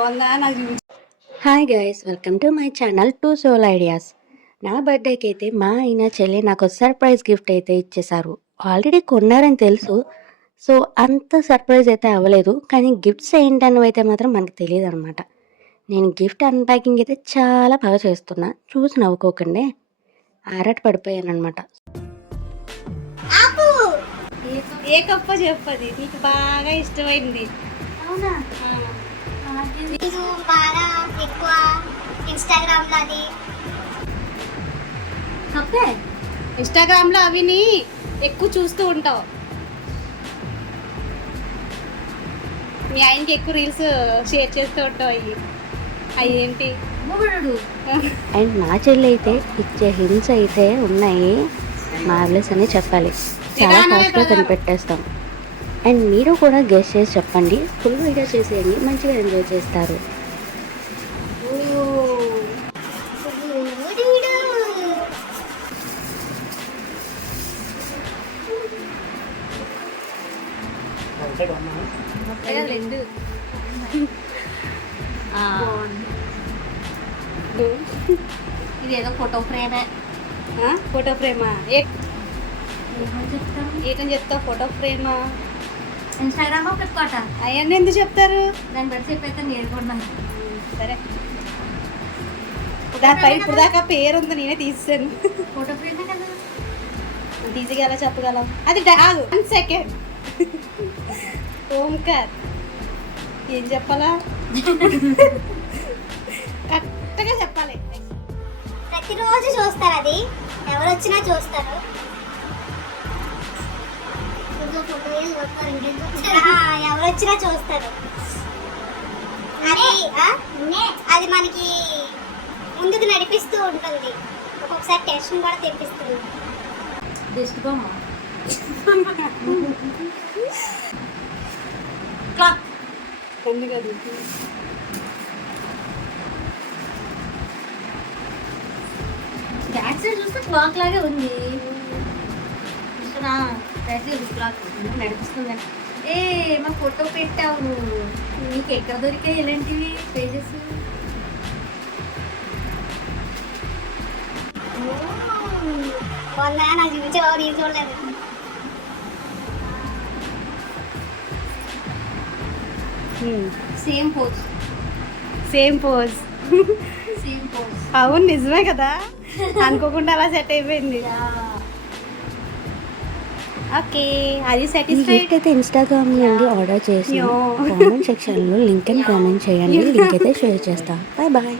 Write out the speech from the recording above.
Hi guys, welcome to my channel two soul ideas. నా బర్త్డేకి అయితే మా అయిన చెల్లి నాకు సర్ప్రైజ్ గిఫ్ట్ అయితే ఇచ్చేశారు. ఆల్రెడీ కొన్నారని తెలుసు, సో అంత సర్ప్రైజ్ అయితే అవ్వలేదు. కానీ గిఫ్ట్స్ ఏంటన్నవి అయితే మాత్రం మనకు తెలియదు అనమాట. నేను గిఫ్ట్ అన్ప్యాకింగ్ అయితే చాలా బాగా చేస్తున్నా, చూసి నవ్వుకోకండి. ఆరాట పడిపోయాను అనమాట. ఏ కప్ప చెప్పది నీకు బాగా ఇష్టమైంది? అవునా? మీరు బాగా ఎక్కువ ఇన్స్టాగ్రామ్లో అది కప్పే ఇన్స్టాగ్రామ్లో అవిని ఎక్కువ చూస్తూ ఉంటావు. మీ ఆయనకి ఎక్కువ రీల్స్ షేర్ చేస్తూ ఉంటావు. అవి ఏంటి? అండ్ నా చెల్లి అయితే ఇచ్చే హింట్స్ అయితే ఉన్నాయి, మార్వెలస్ అని చెప్పాలి. చాలా ఫాస్ట్గా కనిపెట్టేస్తాం. అండ్ మీరు కూడా గెస్ట్ చేసి చెప్పండి. ఫుల్ వీడియో చేసేయండి, మంచిగా ఎంజాయ్ చేస్తారు. ఇదేదో ఫోటో ఫ్రేమే. ఫోటో ఫ్రేమా? ఏటని చెప్తావు? ఫోటో ఫ్రేమా? ఇన్స్టాగ్రామ్ ఫ్లిప్కార్ట్ అవన్నీ ఎందుకు చెప్తారు? దాన్ని బట్టి చెప్పైతే నేను కూడా. సరే, దానిపై ఇప్పుడు దాకా పేరు ఉంది, నేనే తీసాను. ఫోటో ఫ్రేమే కదా, ఈజీగా ఎలా చెప్పగలం? అది 1 సెకండ్. ఓంకార్ ఏం చెప్పాలా? కరెక్ట్గా చెప్పాలి. ప్రతిరోజు చూస్తారు, అది ఎవరు వచ్చినా చూస్తారు. ఎవరు వచ్చినా చూస్తారు. అది మనకి ముందుకు నడిపిస్తూ ఉంటుంది, ఒక్కొక్కసారి టెన్షన్ కూడా తెప్పిస్తుంది. దిష్టి బొమ్మ. ఎందుకది? బ్యాక్ సైడ్ చూస్తే క్లాక్ లాగే ఉంది. నడిపిస్తుంది. మా ఫోటో పెట్టావు, నీకు ఎక్కడ దొరికాయి ఇలాంటివి పేజెస్? నాకు చూపించేవాడు, నేను చూడలేదు. Same pose. Same pose. Same pose. అవును, నిజమే కదా. అనుకోకుండా అలా సెట్ అయిపోయింది. ఓకే, అది గిఫ్ట్ అయితే ఇన్స్టాగ్రామ్ నుండి ఆర్డర్ చేసి కామెంట్ సెక్షన్లో లింక్ అని కామెంట్ చేయండి. లింక్ అయితే షేర్ చేస్తాను. Bye bye.